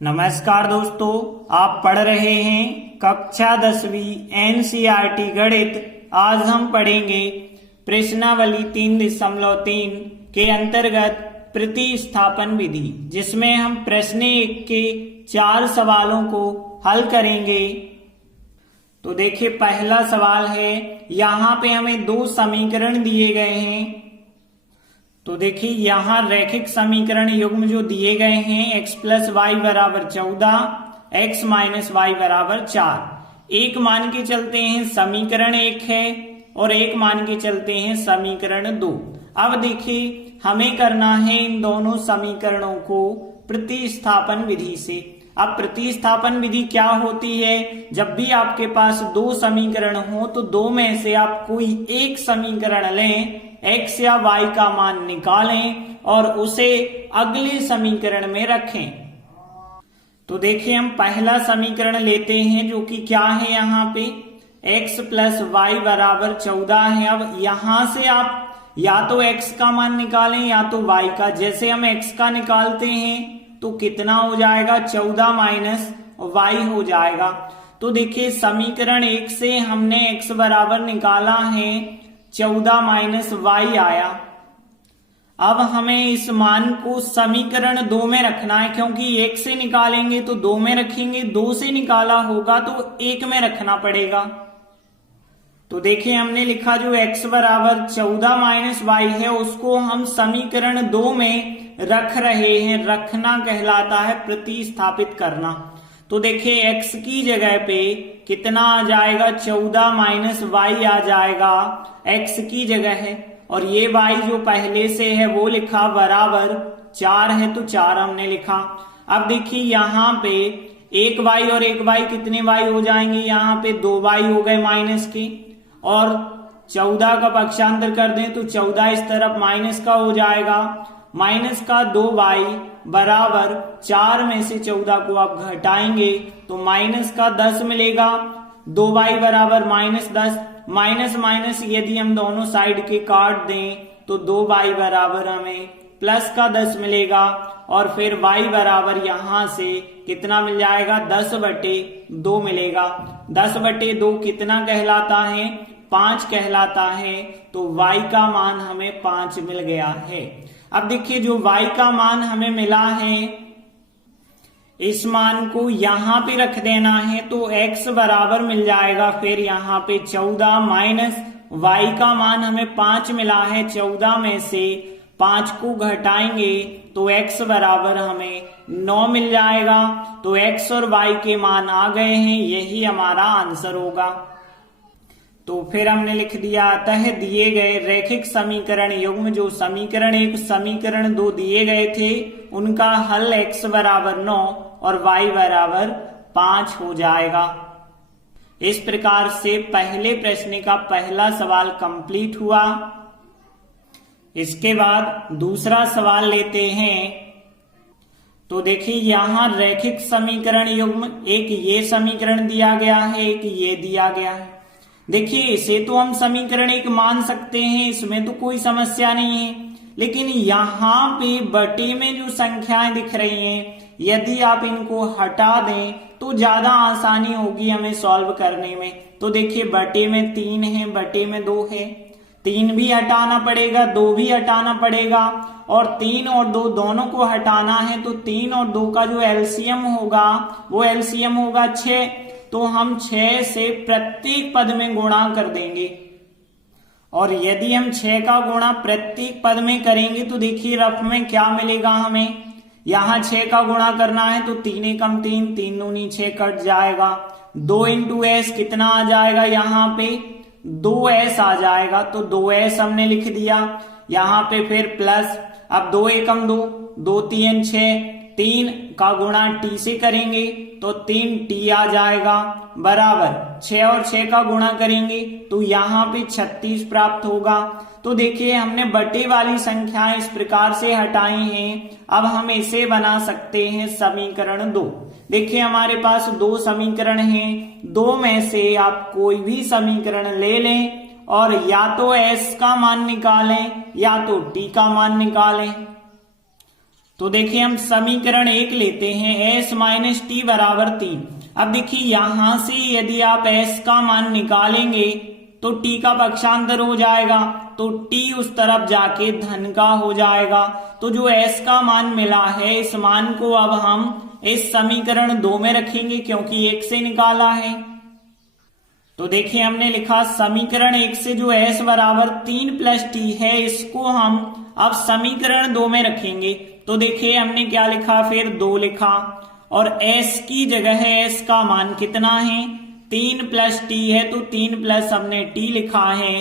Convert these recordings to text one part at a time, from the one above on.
नमस्कार दोस्तों, आप पढ़ रहे हैं कक्षा 10वीं एनसीईआरटी गणित। आज हम पढ़ेंगे प्रश्नावली 3.3 के अंतर्गत प्रतिस्थापन विधि, जिसमें हम प्रश्न 1 के 4 सवालों को हल करेंगे। तो देखिए, पहला सवाल है, यहाँ पे हमें दो समीकरण दिए गए हैं। तो देखिए, यहाँ रैखिक समीकरण युग्म जो दिए गए हैं x प्लस वाई बराबर 14, x माइनस वाई बराबर 4। एक मान के चलते हैं समीकरण 1 है और एक मान के चलते हैं समीकरण 2। अब देखिए, हमें करना है इन दोनों समीकरणों को प्रतिस्थापन विधि से। अब प्रतिस्थापन विधि क्या होती है? जब भी आपके पास दो समीकरण हो तो दो में से आप कोई एक समीकरण लें, x या y का मान निकालें और उसे अगले समीकरण में रखें। तो देखिए, हम पहला समीकरण लेते हैं जो कि क्या है, यहाँ पे x प्लस वाई बराबर 14 है। अब यहां से आप या तो x का मान निकालें या तो y का। जैसे हम x का निकालते हैं तो कितना हो जाएगा, 14 माइनस वाई हो जाएगा। तो देखिए, समीकरण 1 से हमने x बराबर निकाला है 14 माइनस वाई आया। अब हमें इस मान को समीकरण 2 में रखना है, क्योंकि 1 से निकालेंगे तो 2 में रखेंगे, 2 से निकाला होगा तो 1 में रखना पड़ेगा। तो देखिए, हमने लिखा जो x बराबर 14 माइनस वाई है उसको हम समीकरण 2 में रख रहे हैं। रखना कहलाता है प्रतिस्थापित करना। तो देखिए, x की जगह पे कितना आ जाएगा, 14 माइनस वाई आ जाएगा x की जगह है, और ये y जो पहले से है वो लिखा बराबर 4 है तो 4 हमने लिखा। अब देखिए, यहाँ पे एक y और एक y कितने y हो जाएंगे, यहाँ पे 2 y हो गए माइनस के, और 14 का पक्षांतर कर दें तो 14 इस तरफ माइनस का हो जाएगा। माइनस का 2y बराबर 4 में से 14 को आप घटाएंगे तो माइनस का 10 मिलेगा। 2y बराबर माइनस 10, माइनस माइनस यदि हम दोनों साइड के काट दें तो 2y बराबर हमें प्लस का 10 मिलेगा, और फिर y बराबर यहां से कितना मिल जाएगा, 10/2 मिलेगा। 10/2 कितना कहलाता है, 5 कहलाता है। तो y का मान हमें 5 मिल गया है। अब देखिए, जो y का मान हमें मिला है इस मान को यहां पे रख देना है, तो x बराबर मिल जाएगा फिर यहाँ पे 14 माइनस y का मान हमें 5 मिला है। 14 में से 5 को घटाएंगे तो x बराबर हमें 9 मिल जाएगा। तो x और y के मान आ गए हैं, यही हमारा आंसर होगा। तो फिर हमने लिख दिया, अतः दिए गए रैखिक समीकरण युग्म जो समीकरण 1 समीकरण 2 दिए गए थे उनका हल x बराबर 9 और y बराबर 5 हो जाएगा। इस प्रकार से पहले प्रश्न का पहला सवाल कंप्लीट हुआ। इसके बाद दूसरा सवाल लेते हैं। तो देखिए, यहां रैखिक समीकरण युग्म एक ये समीकरण दिया गया है, एक ये दिया गया है। देखिए, इसे तो हम समीकरण 1 मान सकते हैं, इसमें तो कोई समस्या नहीं है। लेकिन यहाँ पे बटे में जो संख्याएं दिख रही हैं, यदि आप इनको हटा दें तो ज्यादा आसानी होगी हमें सॉल्व करने में। तो देखिए, बटे में 3 है, बटे में 2 है, 3 भी हटाना पड़ेगा, 2 भी हटाना पड़ेगा, और 3 और 2 दोनों को हटाना है। तो 3 और 2 का जो एलसीएम होगा वो एलसीएम होगा 6। तो हम 6 से प्रत्येक पद में गुणा कर देंगे, और यदि हम 6 का गुणा प्रत्येक पद में करेंगे तो देखिए रफ में क्या मिलेगा हमें। यहाँ 6 का गुणा करना है तो 3 एकम 3, 3 दूनी 6 कट जाएगा। 2 इंटू एस कितना आ जाएगा, यहाँ पे 2s आ जाएगा। तो 2s हमने लिख दिया। यहाँ पे फिर प्लस, अब 2 एकम 2, 2 3 6, 3 का गुणा t से करेंगे तो 3t आ जाएगा, बराबर 6 और 6 का गुणा करेंगे तो यहाँ पे 36 प्राप्त होगा। तो देखिए, हमने बटे वाली संख्याएं इस प्रकार से हटाई हैं। अब हम इसे बना सकते हैं समीकरण 2। देखिए, हमारे पास दो समीकरण हैं, दो में से आप कोई भी समीकरण ले लें और या तो s का मान निकालें या तो t का मान निकालें। तो देखिए हम समीकरण 1 लेते हैं, s माइनस टी बराबर 3। अब देखिए यहां से यदि आप s का मान निकालेंगे तो t का पक्षांतर हो जाएगा, तो t उस तरफ जाके धन का हो जाएगा। तो जो s का मान मिला है, इस मान को अब हम इस समीकरण 2 में रखेंगे क्योंकि 1 से निकाला है। तो देखिए हमने लिखा समीकरण 1 से जो s बराबर 3 प्लस टी है, इसको हम अब समीकरण 2 में रखेंगे। तो देखिए हमने क्या लिखा, फिर 2 लिखा और s की जगह s का मान कितना है, 3 प्लस टी है, तो 3 प्लस हमने टी लिखा है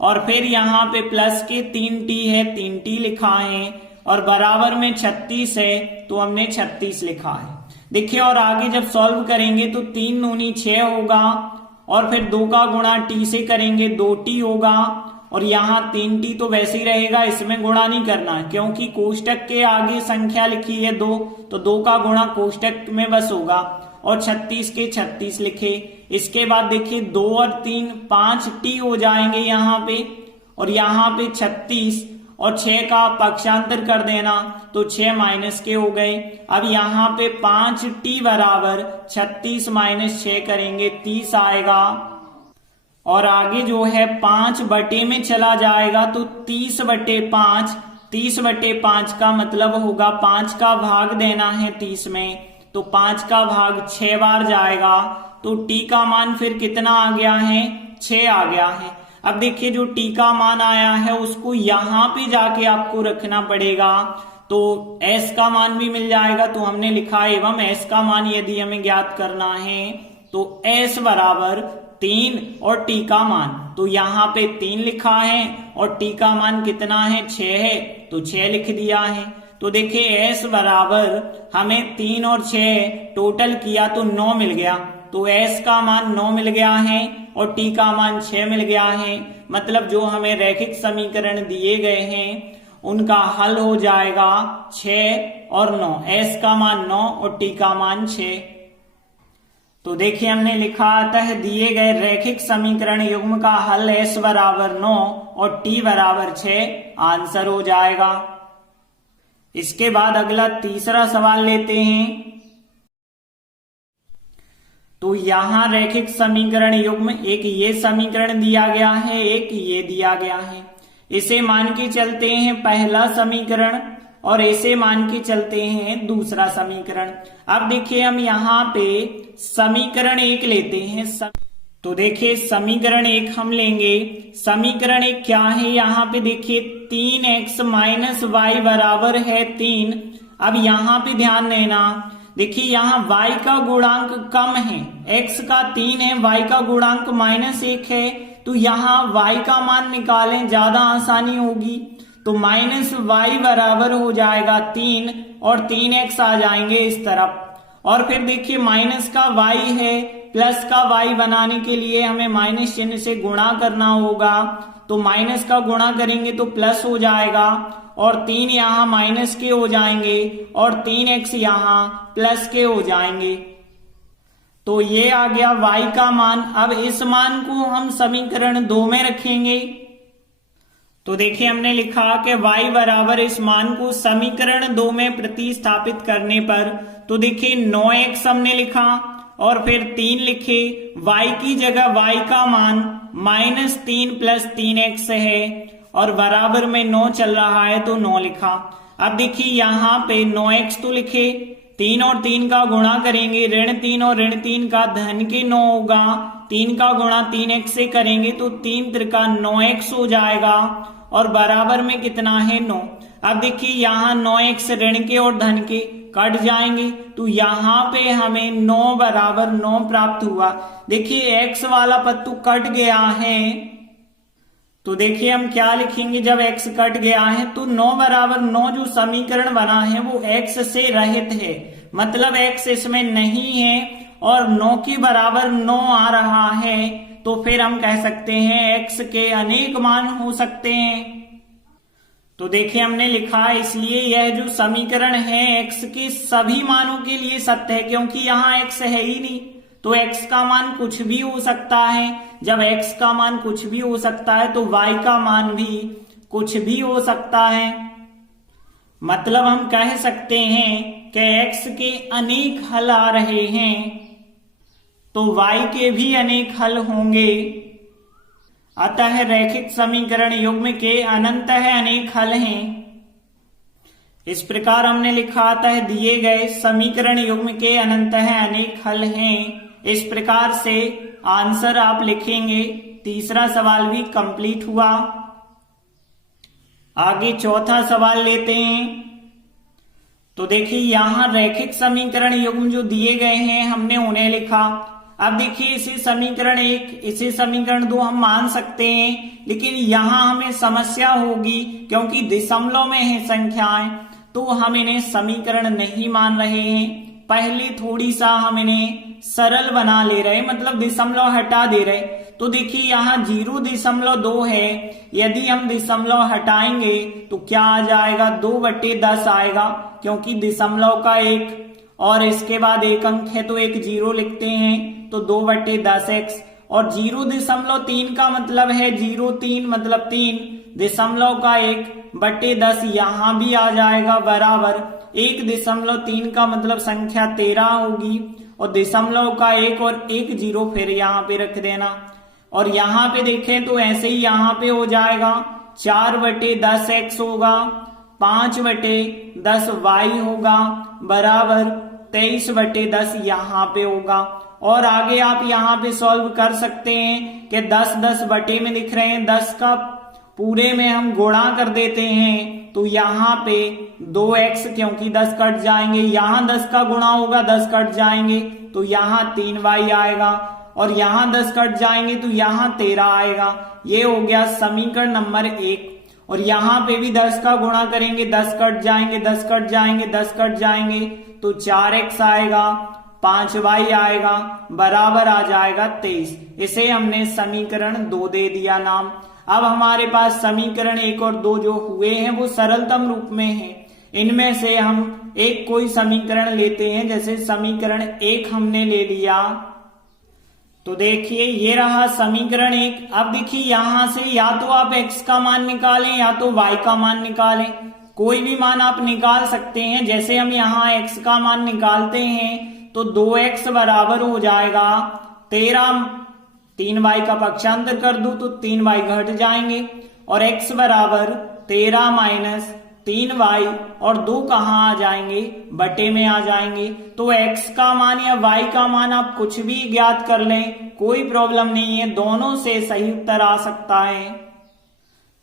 और फिर यहाँ पे प्लस के 3t है, 3t लिखा है और बराबर में 36 है तो हमने 36 लिखा है। देखिए और आगे जब सॉल्व करेंगे तो 3 दूनी 6 होगा और फिर 2 का गुणा t से करेंगे 2t होगा और यहाँ 3t तो वैसे ही रहेगा, इसमें गुणा नहीं करना क्योंकि कोष्टक के आगे संख्या लिखी है 2, तो 2 का गुणा कोष्टक में बस होगा और 36 के 36 लिखे। इसके बाद देखिए 2 और 3 5t हो जाएंगे यहाँ पे और यहाँ पे 36 और 6 का पक्षांतर कर देना तो 6 माइनस के हो गए। अब यहाँ पे 5t बराबर 36 माइनस 6 करेंगे 30 आएगा और आगे जो है 5 बटे में चला जाएगा तो 30 बटे 5, 30 बटे 5 का मतलब होगा 5 का भाग देना है 30 में, तो 5 का भाग 6 बार जाएगा तो t का मान फिर कितना आ गया है, 6 आ गया है। अब देखिए जो t का मान आया है उसको यहाँ पे जाके आपको रखना पड़ेगा, तो s का मान भी मिल जाएगा। तो हमने लिखा एवं s का मान यदि हमें ज्ञात करना है तो s बराबर 3 और t का मान, तो यहाँ पे 3 लिखा है और t का मान कितना है, 6 है, तो 6 लिख दिया है। तो देखिए s बराबर हमें 3 और 6 टोटल किया तो 9 मिल गया, तो s का मान 9 मिल गया है और t का मान 6 मिल गया है। मतलब जो हमें रैखिक समीकरण दिए गए हैं उनका हल हो जाएगा 6 और 9, s का मान 9 और t का मान 6। तो देखिए हमने लिखा, अतः दिए गए रैखिक समीकरण युग्म का हल s बराबर 9 और t बराबर 6 आंसर हो जाएगा। इसके बाद अगला तीसरा सवाल लेते हैं। तो यहाँ रैखिक समीकरण युग्म एक ये समीकरण दिया गया है, एक ये दिया गया है। इसे मान के चलते हैं पहला समीकरण और इसे मान के चलते हैं दूसरा समीकरण। अब देखिए हम यहाँ पे समीकरण 1 लेते हैं। तो देखिए समीकरण 1 हम लेंगे। समीकरण 1 क्या है, यहाँ पे देखिए 3x माइनस वाई बराबर है 3। अब यहाँ पे ध्यान देना, देखिए यहाँ y का गुणांक कम है, x का 3 है, y का गुणांक -1 है, तो यहाँ y का मान निकालें, ज्यादा आसानी होगी। तो माइनस वाई बराबर हो जाएगा 3 और 3x आ जाएंगे इस तरफ, और फिर देखिए माइनस का y है, प्लस का y बनाने के लिए हमें माइनस चिन्ह से गुणा करना होगा, तो माइनस का गुणा करेंगे तो प्लस हो जाएगा और 3 यहाँ माइनस के हो जाएंगे और 3x यहाँ प्लस के हो जाएंगे। तो ये आ गया y का मान। अब इस मान को हम समीकरण 2 में रखेंगे। तो देखिए हमने लिखा कि y बराबर इस मान को समीकरण 2 में प्रतिस्थापित करने पर, तो देखिए 9x हमने लिखा और फिर 3 लिखे, y की जगह y का मान -3 प्लस 3x है और बराबर में 9 चल रहा है तो 9 लिखा। अब देखिए यहाँ पे 9x तो लिखे, 3 और 3 का गुणा करेंगे, ऋण 3 और ऋण 3 का धन के 9 होगा, 3 का गुणा 3x से करेंगे तो 3 त्रिका 9x हो जाएगा और बराबर में कितना है 9। अब देखिए यहाँ 9x ऋण के और धन के कट जाएंगे तो यहाँ पे हमें 9 बराबर 9 प्राप्त हुआ। देखिए x वाला पद तो कट गया है, तो देखिए हम क्या लिखेंगे, जब x कट गया है तो 9 बराबर 9 जो समीकरण बना है वो x से रहित है, मतलब x इसमें नहीं है और 9 के बराबर 9 आ रहा है, तो फिर हम कह सकते हैं x के अनेक मान हो सकते हैं। तो देखिए हमने लिखा, इसलिए यह जो समीकरण है x के सभी मानों के लिए सत्य है, क्योंकि यहाँ x है ही नहीं, तो x का मान कुछ भी हो सकता है। जब x का मान कुछ भी हो सकता है तो y का मान भी कुछ भी हो सकता है। मतलब हम कह सकते हैं कि x के अनेक हल आ रहे हैं तो y के भी अनेक हल होंगे। अतः रैखिक समीकरण युग्म के अनंतः अनेक हल हैं। इस प्रकार हमने लिखा, अतः दिए गए समीकरण युग्म के अनंतः अनेक हल हैं। इस प्रकार से आंसर आप लिखेंगे। तीसरा सवाल भी कंप्लीट हुआ। आगे चौथा सवाल लेते हैं। तो देखिए यहां रैखिक समीकरण युग्म जो दिए गए हैं हमने उन्हें लिखा। अब देखिए इसे समीकरण 1 इसे समीकरण 2 हम मान सकते हैं, लेकिन यहां हमें समस्या होगी क्योंकि दशमलव में है संख्याएं, तो हम इन्हें समीकरण नहीं मान रहे हैं। पहले थोड़ी सा हम इन्हें सरल बना ले रहे, मतलब दशमलव हटा दे रहे। तो देखिए यहाँ 0.2 है, यदि हम दशमलव हटाएंगे तो क्या आ जाएगा, 2/10 आएगा, क्योंकि दशमलव का एक और इसके बाद एक अंक है तो एक 0 लिखते हैं, तो 2/10x। और 0.3 का मतलब है 0.3 मतलब 3, दशमलव का 1/10 यहाँ भी आ जाएगा बराबर 1.3 का मतलब संख्या 13 होगी, और दशमलव का 1 और एक 0 फिर यहाँ पे रख देना। और यहाँ पे देखें तो ऐसे ही यहाँ पे हो जाएगा 4/10x होगा, 5/10y होगा बराबर 23/10 यहाँ पे होगा। और आगे आप यहाँ पे सॉल्व कर सकते हैं कि 10 बटे में दिख रहे हैं, 10 का पूरे में हम गुणा कर देते हैं तो यहाँ पे 2x, क्योंकि 10 कट जाएंगे, यहाँ 10 का गुणा होगा, 10 कट जाएंगे तो यहाँ 3y आएगा, और यहाँ 10 कट जाएंगे तो यहाँ 13 आएगा। ये हो गया समीकरण नंबर 1। और यहाँ पे भी 10 का गुणा करेंगे, 10 कट जाएंगे, 10 कट जाएंगे, 10 कट जाएंगे तो 4x आएगा, 5y आएगा बराबर आ जाएगा 23। इसे हमने समीकरण 2 दे दिया नाम। अब हमारे पास समीकरण 1 और 2 जो हुए हैं वो सरलतम रूप में हैं। इनमें से हम एक कोई समीकरण लेते हैं, जैसे समीकरण 1 हमने ले लिया। तो देखिए ये रहा समीकरण 1। अब देखिए यहां से या तो आप x का मान निकालें या तो y का मान निकालें, कोई भी मान आप निकाल सकते हैं। जैसे हम यहाँ x का मान निकालते हैं तो 2x बराबर हो जाएगा 13, 3y का पक्षांतर कर दो तो 3y घट जाएंगे, और x बराबर 13 माइनस 3y और 2 कहाँ आ जाएंगे, बटे में आ जाएंगे। तो x का मान या y का मान आप कुछ भी ज्ञात कर लें, कोई प्रॉब्लम नहीं है, दोनों से सही उत्तर आ सकता है।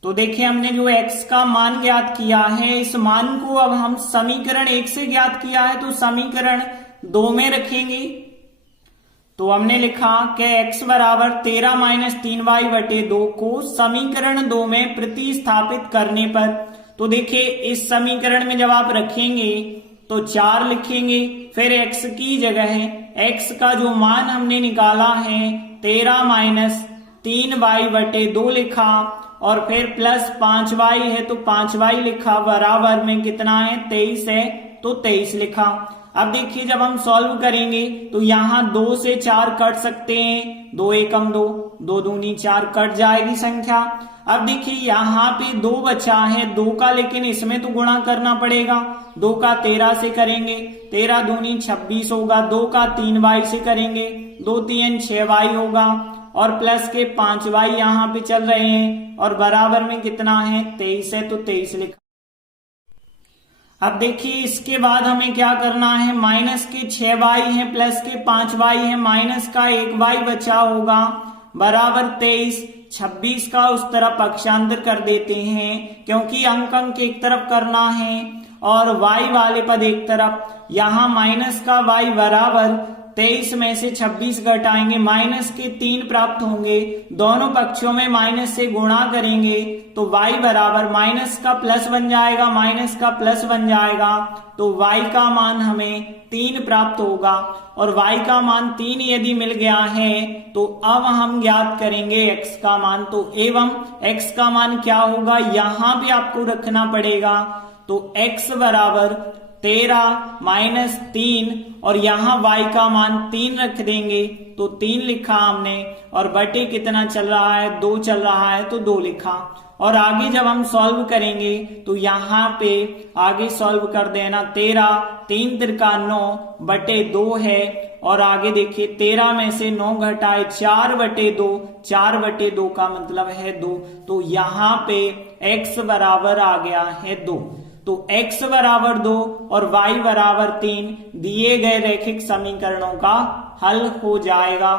तो देखिए हमने जो x का मान ज्ञात किया है, इस मान को अब हम समीकरण 1 से ज्ञात किया है तो समीकरण 2 में रखेंगे। तो हमने लिखा कि x बराबर 13 माइनस 3y/2 को समीकरण 2 में प्रतिस्थापित करने पर, तो देखिए इस समीकरण में जब आप रखेंगे तो 4 लिखेंगे, फिर x की जगह x का जो मान हमने निकाला है 13 माइनस 3y/2 लिखा, और फिर प्लस 5y है तो 5y लिखा, बराबर में कितना है 23 है तो 23 लिखा। अब देखिए जब हम सॉल्व करेंगे तो यहाँ 2 से 4 कट सकते हैं, 2 एकम 2, 2 दूनी 4 कट जाएगी संख्या। अब देखिए यहाँ पे 2 बचा है, 2 का लेकिन इसमें तो गुणा करना पड़ेगा, 2 का 13 से करेंगे, 13 दूनी 26 होगा, 2 का 3y से करेंगे, 2 3 6y होगा, और प्लस के 5y यहाँ पे चल रहे हैं, और बराबर में कितना है 23 है तो 23 लिखा। अब देखिए इसके बाद हमें क्या करना है, माइनस के 6y है, प्लस के 5y है, माइनस का 1y बचा होगा बराबर 23। 26 का उस तरफ पक्षांतर कर देते हैं क्योंकि अंक अंक एक तरफ करना है और y वाले पद एक तरफ। यहाँ माइनस का y बराबर 23 में से 26 घटाएंगे, माइनस के 3 प्राप्त होंगे, दोनों पक्षों में माइनस से गुणा करेंगे तो y बराबर माइनस का प्लस बन जाएगा, माइनस का प्लस बन जाएगा, तो y का मान हमें 3 प्राप्त होगा। और y का मान 3 यदि मिल गया है तो अब हम ज्ञात करेंगे x का मान। तो एवं x का मान क्या होगा, यहां भी आपको रखना पड़ेगा, तो x बराबर 13 माइनस 3, और यहाँ y का मान 3 रख देंगे तो 3 लिखा हमने, और बटे कितना चल रहा है 2 चल रहा है तो 2 लिखा। और आगे जब हम सॉल्व करेंगे तो यहाँ पे आगे सॉल्व कर देना 13, 3 त्रिका 9 बटे 2 है, और आगे देखिए 13 में से 9 घटाए 4 बटे 2, 4 बटे 2 का मतलब है 2, तो यहाँ पे x बराबर आ गया है 2। तो x बराबर 2 और y बराबर 3 दिए गए रैखिक समीकरणों का हल हो जाएगा।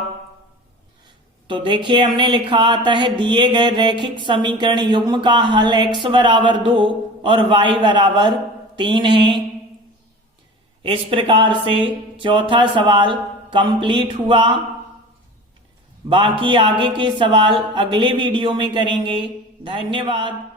तो देखिए हमने लिखा आता है दिए गए रैखिक समीकरण युग्म का हल x बराबर 2 और y बराबर 3 है। इस प्रकार से चौथा सवाल कंप्लीट हुआ। बाकी आगे के सवाल अगले वीडियो में करेंगे। धन्यवाद।